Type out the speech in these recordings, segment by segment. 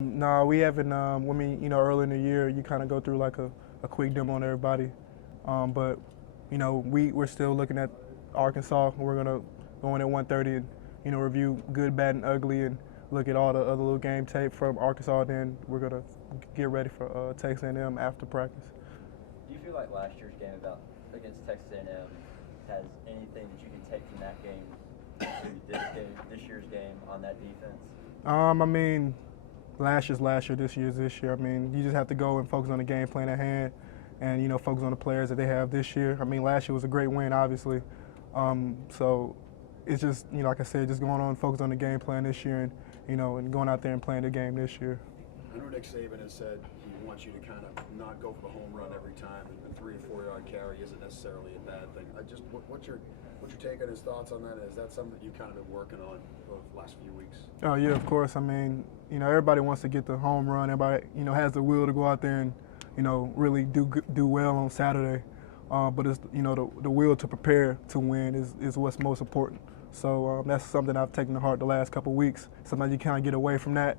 No, we haven't. Early in the year, you kind of go through like a quick demo on everybody. But we're still looking at Arkansas. We're gonna go in at 1:30 and review good, bad, and ugly, and look at all the other little game tape from Arkansas. Then we're gonna get ready for Texas A&M after practice. Do you feel like last year's game against Texas A&M has anything that you can take from that game to this year's game on that defense? I mean, last year's last year, this year's this year. I mean, you just have to go and focus on the game plan at hand, and focus on the players that they have this year. I mean, last year was a great win, obviously. So it's just like I said, just going on, focus on the game plan this year, and and going out there and playing the game this year. I know Nick Saban has said he wants you to kind of not go for the home run every time, and 3 or 4 yard carry isn't necessarily a bad thing. What's your take on his thoughts on that? Is that something that you've kind of been working on over the last few weeks? Oh yeah, of course. I mean, everybody wants to get the home run. Everybody, has the will to go out there and, really do well on Saturday. But it's, the will to prepare to win is what's most important. So that's something I've taken to heart the last couple of weeks. Sometimes you kind of get away from that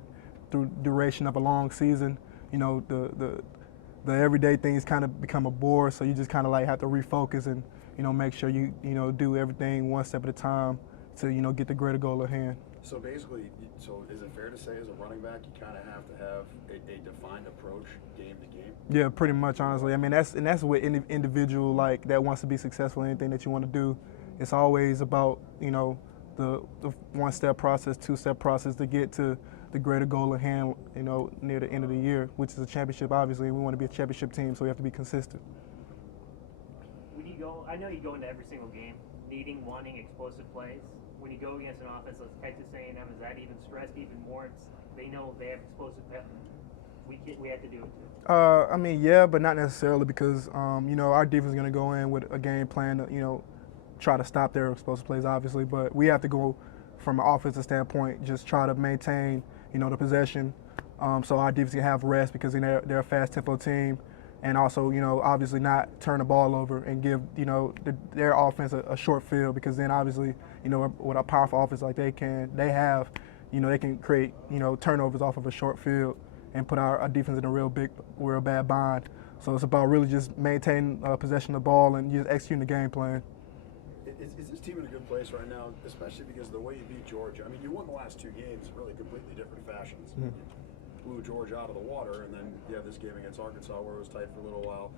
through duration of a long season. The everyday things kind of become a bore. So you just kind of like have to refocus and, make sure you do everything one step at a time to get the greater goal at hand. So basically, is it fair to say as a running back you kind of have to have a defined approach game to game? Yeah, pretty much, honestly. I mean, that's what individual like that wants to be successful in anything that you want to do. It's always about the one-step process, two-step process to get to the greater goal at hand. Near the end of the year, which is a championship. Obviously, we want to be a championship team, so we have to be consistent. I know you go into every single game wanting explosive plays. When you go against an offense like Texas A&M, is that even stressed even more? They know they have explosive plays. We have to do it too. I mean, yeah, but not necessarily because our defense is going to go in with a game plan to try to stop their explosive plays, obviously. But we have to go from an offensive standpoint, just try to maintain the possession, so our defense can have rest because they're a fast tempo team. And also, obviously not turn the ball over and give, their offense a short field because then obviously, with a powerful offense like they have, they can create, turnovers off of a short field and put our defense in a real bad bind. So it's about really just maintaining possession of the ball and just executing the game plan. Is this team in a good place right now, especially because of the way you beat Georgia? I mean, you won the last 2 games in really completely different fashions. Mm-hmm. Blew Georgia out of the water, and then you have this game against Arkansas where it was tight for a little while.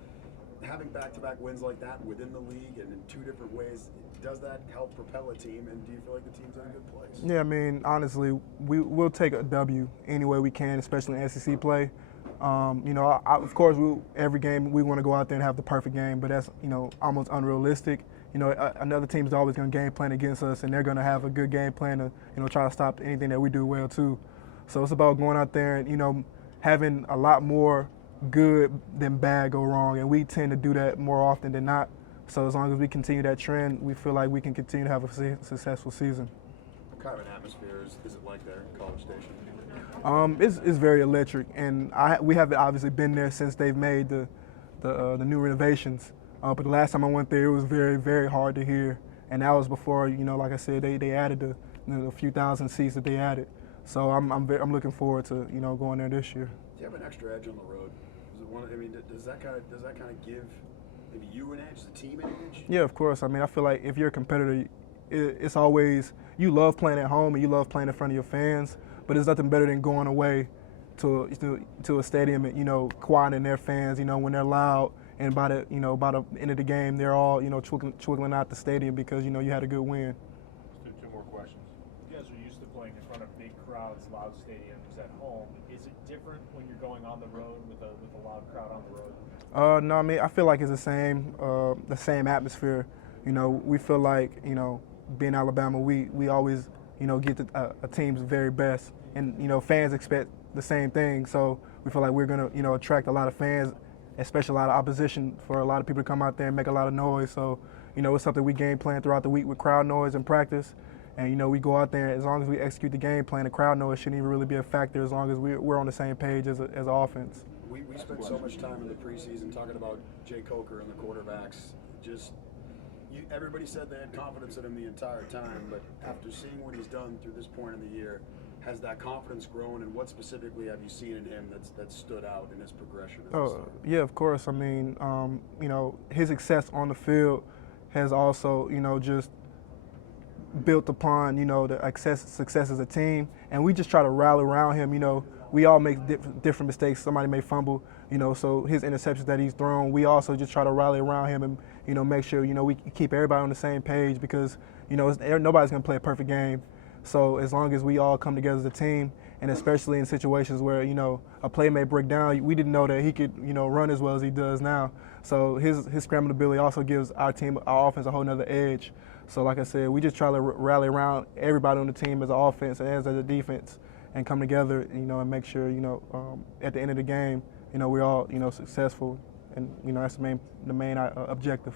Having back-to-back wins like that within the league and in 2 different ways, does that help propel a team, and do you feel like the team's in a good place? Yeah, I mean, honestly, we'll take a W any way we can, especially in SEC play. Of course, every game we want to go out there and have the perfect game, but that's, almost unrealistic. Another team's always going to game plan against us, and they're going to have a good game plan to, try to stop anything that we do well, too. So it's about going out there and, having a lot more good than bad go wrong, and we tend to do that more often than not. So as long as we continue that trend, we feel like we can continue to have a successful season. What kind of an atmosphere is it like there in College Station? It's very electric, and we haven't obviously been there since they've made the new renovations. But the last time I went there, it was very, very hard to hear, and that was before, like I said, they added the few thousand seats that they added. So I'm looking forward to going there this year. Do you have an extra edge on the road? Does that kind of give maybe you an edge, the team an edge? Yeah, of course. I mean, I feel like if you're a competitor, it's always you love playing at home and you love playing in front of your fans. But there's nothing better than going away to a stadium and quieting their fans. When they're loud and by the end of the game, they're all twiggling out the stadium because you had a good win. Let's do 2 more questions. You guys are used to playing in front of big crowds, loud stadiums at home. Is it different when you're going on the road with a loud crowd on the road? No, I mean I feel like it's the same atmosphere. We feel like being Alabama, we always get a team's very best, and fans expect the same thing. So we feel like we're gonna attract a lot of fans, especially a lot of opposition for a lot of people to come out there and make a lot of noise. So it's something we game plan throughout the week with crowd noise and practice. And we go out there, as long as we execute the game plan, the crowd noise shouldn't even really be a factor as long as we're on the same page as an offense. We spent so much time in the preseason talking about Jay Coker and the quarterbacks. Everybody said they had confidence in him the entire time, but after seeing what he's done through this point in the year, has that confidence grown, and what specifically have you seen in him that's stood out in his progression? Yeah, of course. I mean, his success on the field has also, just built upon, the success as a team, and we just try to rally around him. We all make different mistakes. Somebody may fumble, so his interceptions that he's thrown, we also just try to rally around him and, make sure, we keep everybody on the same page because, nobody's going to play a perfect game. So as long as we all come together as a team, and especially in situations where, a play may break down, we didn't know that he could, run as well as he does now. So his scrambling ability also gives our team, our offense, a whole nother edge. So like I said, we just try to rally around everybody on the team as an offense and as a defense and come together, and make sure, at the end of the game, we're all, successful. And, that's the main objective.